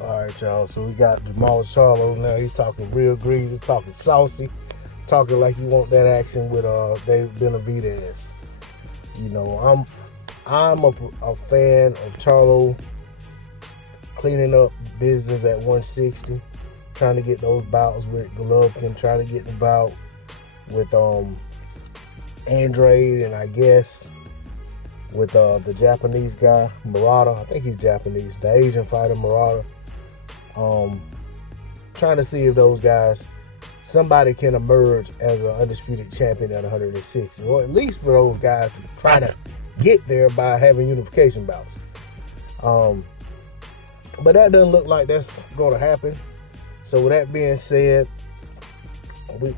All right, y'all. So we got Jermall Charlo now. He's talking real greasy, talking saucy, talking like you want that action with David Benavidez. You know, I'm a fan of Charlo cleaning up business at 160, trying to get those bouts with Golovkin, trying to get the bout with Andrade, and I guess with the Japanese guy Murata. I think he's Japanese. The Asian fighter Murata. Trying to see if those guys, somebody can emerge as an undisputed champion at 160, or at least for those guys to try to get there by having unification bouts. But that doesn't look like that's going to happen. So with that being said,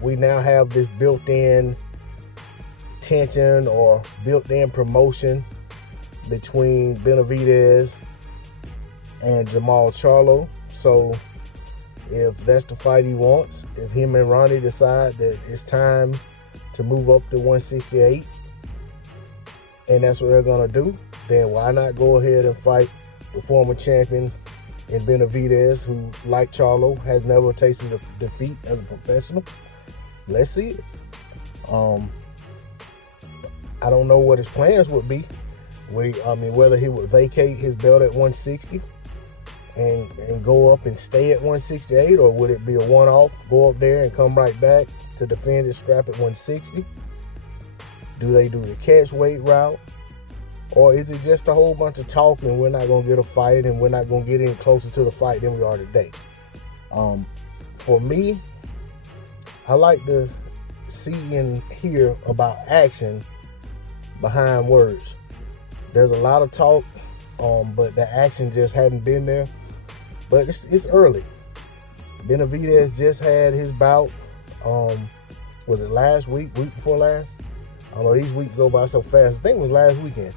we now have this built-in tension or built-in promotion between Benavidez and Jermall Charlo. So if that's the fight he wants, if him and Ronnie decide that it's time to move up to 168 and that's what they're going to do, then why not go ahead and fight the former champion in Benavidez, who, like Charlo, has never tasted a defeat as a professional. Let's see it. I don't know what his plans would be. Whether he would vacate his belt at 160 and go up and stay at 168, or would it be a one-off, go up there and come right back to defend his strap at 160? Do they do the catch weight route? Or is it just a whole bunch of talk and we're not going to get a fight and we're not going to get any closer to the fight than we are today? For me, I like to see and hear about action behind words. There's a lot of talk, but the action just hadn't been there. But it's early. Benavidez just had his bout. Was it last week before last? I don't know, these weeks go by so fast. I think it was last weekend.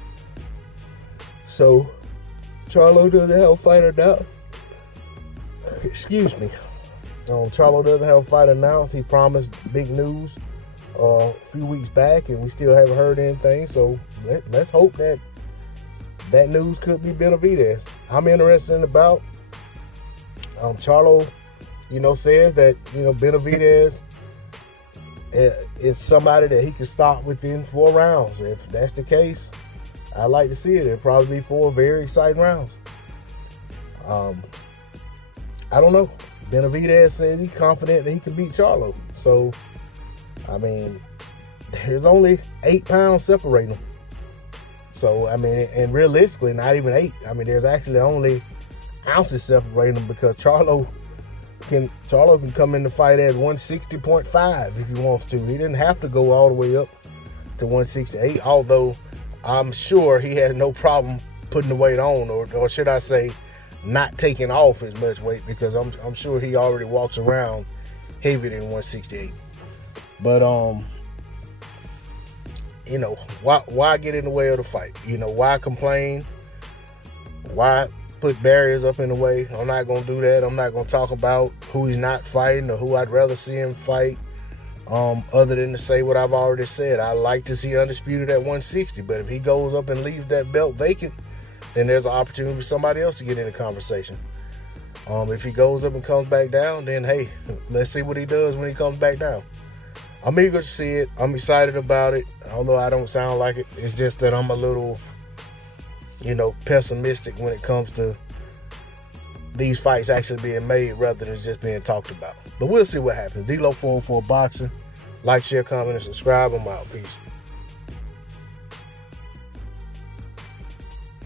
So Charlo doesn't have a fight announced. Excuse me. Charlo doesn't have a fight announced. He promised big news a few weeks back, and we still haven't heard anything. So let's hope that news could be Benavidez. I'm interested in the bout. Charlo, says that Benavidez is somebody that he can stop within 4 rounds. If that's the case, I'd like to see it. It'll probably be 4 very exciting rounds. I don't know. Benavidez says he's confident that he can beat Charlo. So, there's only 8 pounds separating them. So, and realistically, not even 8. There's actually only ounces separating them, because Charlo can come in the fight at 160.5 if he wants to. He didn't have to go all the way up to 168, although I'm sure he has no problem putting the weight on, or should I say, not taking off as much weight, because I'm sure he already walks around heavier than 168. But why get in the way of the fight? Why complain? Why put barriers up in the way? I'm not gonna do that. I'm not gonna talk about who he's not fighting or who I'd rather see him fight. Other than to say what I've already said. I like to see Undisputed at 160, but if he goes up and leaves that belt vacant, then there's an opportunity for somebody else to get in the conversation. If he goes up and comes back down, then hey, let's see what he does when he comes back down. I'm eager to see it. I'm excited about it, although I don't sound like it. It's just that I'm a little, pessimistic when it comes to these fights actually being made rather than just being talked about. But we'll see what happens. D-Lo 404 Boxing. Like, share, comment, and subscribe. I'm out. Peace.